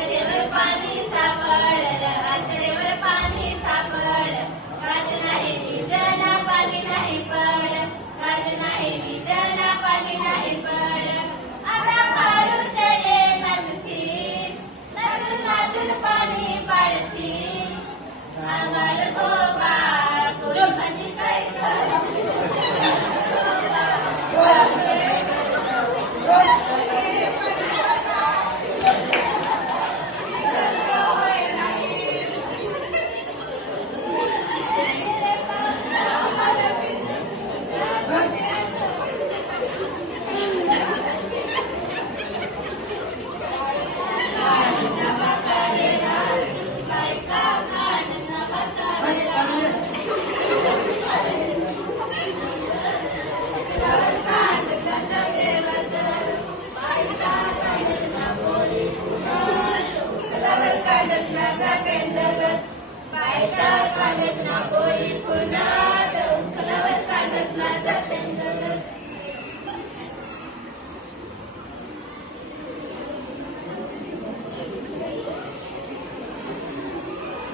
आसरेवर पाणी सापडलं, आसरेवर पाणी सापडलं. गाज नाही विजना पाणी नाही पड, गाज नाही विजना पाणी नाही पड. आता मारुचले नाचतील, नाचून नाचून पाणी पाडतील. आंबड गोपाळ कोणी भाजी काय बायका काढत ना पोरी पुन्हा, उखलावर काढत ना जाते